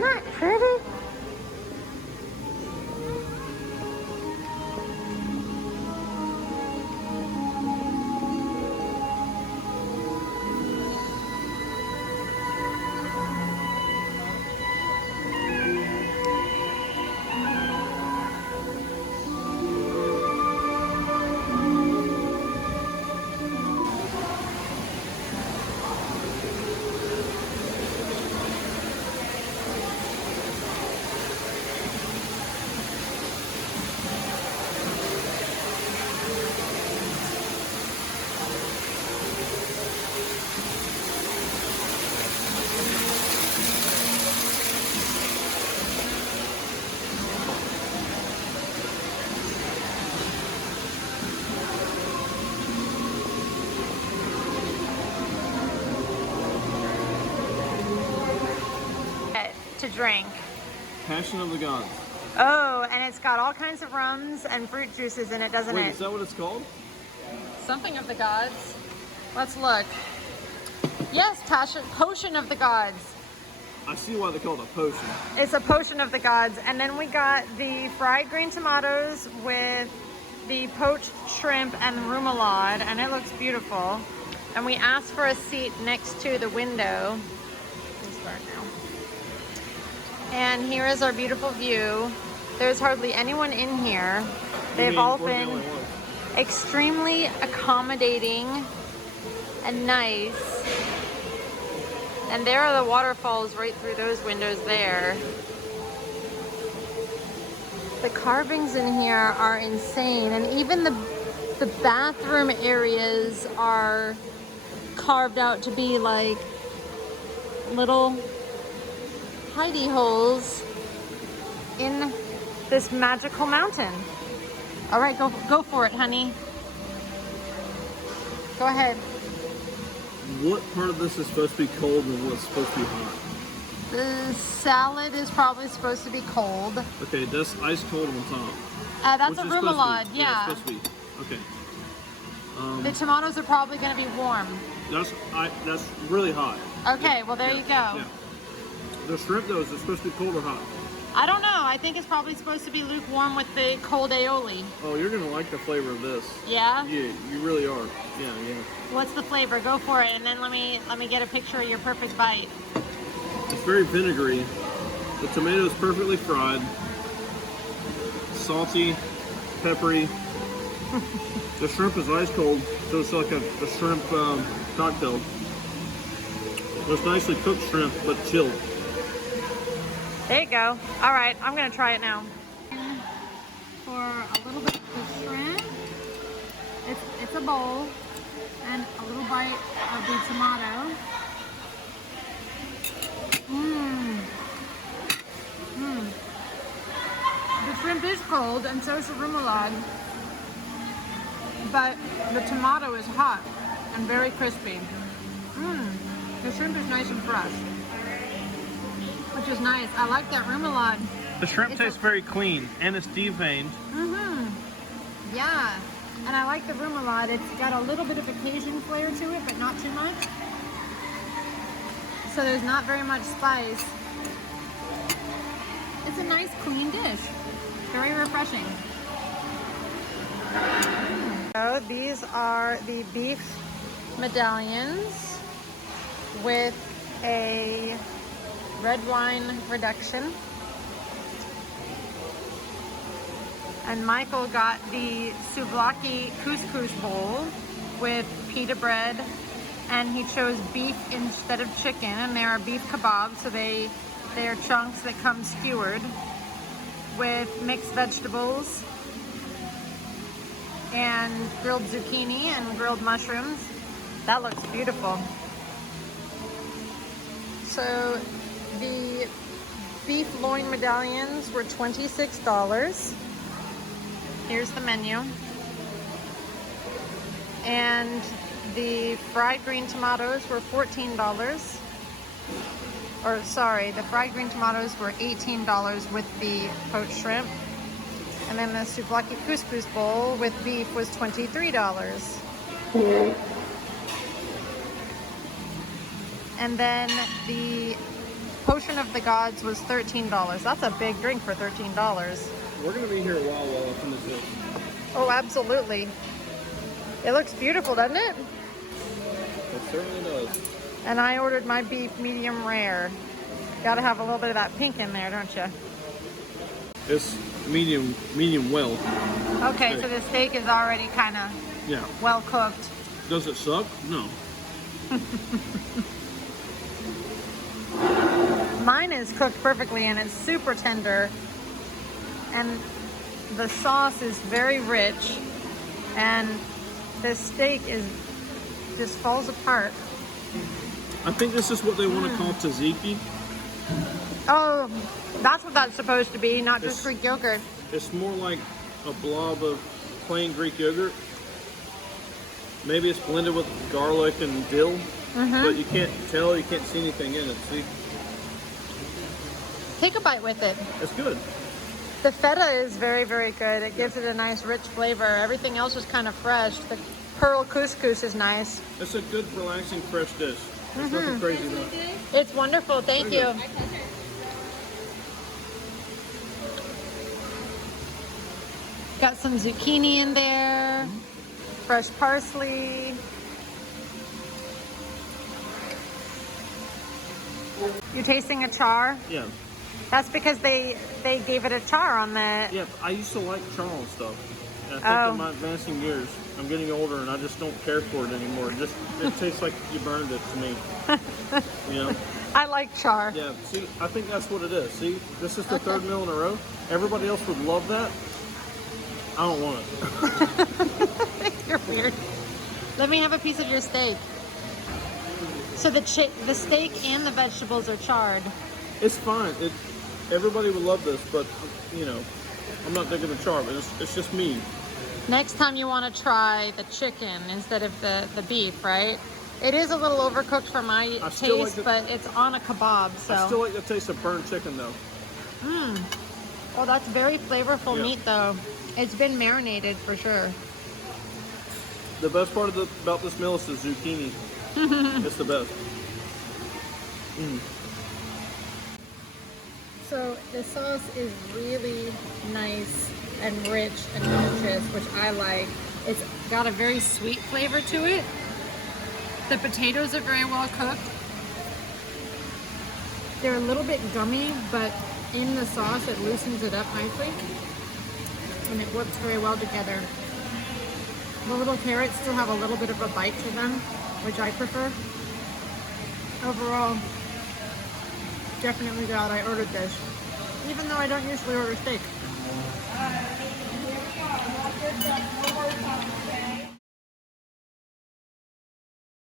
Isn't that pretty? To drink. Passion of the Gods. Oh, and it's got all kinds of rums and fruit juices in it, doesn't it? Wait, is that what it's called? Something of the gods. Let's look. Yes, potion of the gods. I see why they call it a potion. It's a potion of the gods. And then we got the fried green tomatoes with the poached shrimp and remoulade, and it looks beautiful. And we asked for a seat next to the window. Let's start now. And here is our beautiful view. There's hardly anyone in here. They've all been extremely accommodating and nice. And there are the waterfalls right through those windows there. The carvings in here are insane. And even the bathroom areas are carved out to be like little hidey holes in this magical mountain. All right, go for it, honey. Go ahead. What part of this is supposed to be cold and what's supposed to be hot? The salad is probably supposed to be cold. Okay, that's ice cold on top. That's a remoulade, yeah. It's supposed to be. Okay. The tomatoes are probably going to be warm. That's really hot. Okay, well there you go. Yeah. The shrimp though, is it supposed to be cold or hot? I don't know. I think it's probably supposed to be lukewarm with the cold aioli. Oh, you're gonna like the flavor of this. Yeah? Yeah, you really are. Yeah. What's the flavor? Go for it, and then let me get a picture of your perfect bite. It's very vinegary. The tomato's perfectly fried. Salty, peppery. The shrimp is ice cold, so it's like a shrimp cocktail. It's nicely cooked shrimp, but chilled. There you go. All right, I'm gonna try it now. For a little bit of the shrimp, it's a bowl, and a little bite of the tomato. The shrimp is cold, and so is the remoulade, but the tomato is hot and very crispy. The shrimp is nice and fresh, which is nice. I like that remoulade. The shrimp tastes very clean, and it's deveined. Yeah, and I like the remoulade. It's got a little bit of a Cajun flair to it, but not too much. So there's not very much spice. It's a nice, clean dish. Very refreshing. So these are the beef medallions with a red wine reduction. And Michael got the souvlaki couscous bowl with pita bread, and he chose beef instead of chicken, and they are beef kebabs, so they are chunks that come skewered with mixed vegetables and grilled zucchini and grilled mushrooms. That looks beautiful. So the beef loin medallions were $26. Here's the menu. And the fried green tomatoes were $14. Or sorry, the fried green tomatoes were $18 with the poached shrimp. And then the souvlaki couscous bowl with beef was $23. And then the Potion of the Gods was $13. That's a big drink for $13. We're gonna be here a while I finish this. Oh, absolutely. It looks beautiful, doesn't it? It certainly does. And I ordered my beef medium rare. Gotta have a little bit of that pink in there, don't you? It's medium well. Okay, steak. so the steak is already kind of Yeah. well cooked. Does it suck? No. Mine is cooked perfectly and it's super tender. And the sauce is very rich. And the steak just falls apart. I think this is what they want to call tzatziki. Oh, that's what that's supposed to be, not just It's- Greek yogurt. It's more like a blob of plain Greek yogurt. Maybe it's blended with garlic and dill, but you can't tell, you can't see anything in it. See, Take a bite with it. it's good. The feta is very, very good. It gives it a nice rich flavor. Everything else is kind of fresh. The pearl couscous is nice. It's a good, relaxing, fresh dish. There's nothing crazy about it. It's wonderful. Thank Very you. good. Got some zucchini in there. Fresh parsley. You tasting a char? Yeah, That's because they gave it a char on the... yeah. I used to like char and stuff. And I think Oh. in my advancing years, I'm getting older, and I just don't care for it anymore. It tastes like you burned it to me. You know? I like char. Yeah. See, I think that's what it is. See, this is the third meal in a row. Everybody else would love that. I don't want it. You're weird. Let me have a piece of your steak. So the steak and the vegetables are charred. It's fine. Everybody would love this, but you know, I'm not digging the char. But it's just me. Next time you want to try the chicken instead of the beef, right? It is a little overcooked for my still like taste, the- but it's on a kebab, so. I still like the taste of burned chicken, though. Well, that's very flavorful Yeah. meat, though. It's been marinated for sure. The best part about this meal is the zucchini. It's the best. So the sauce is really nice and rich and delicious, which I like. It's got a very sweet flavor to it. The potatoes are very well cooked. They're a little bit gummy, but in the sauce it loosens it up nicely. And it works very well together. The little carrots still have a little bit of a bite to them, which I prefer. Overall, definitely glad I ordered this, even though I don't usually order steak.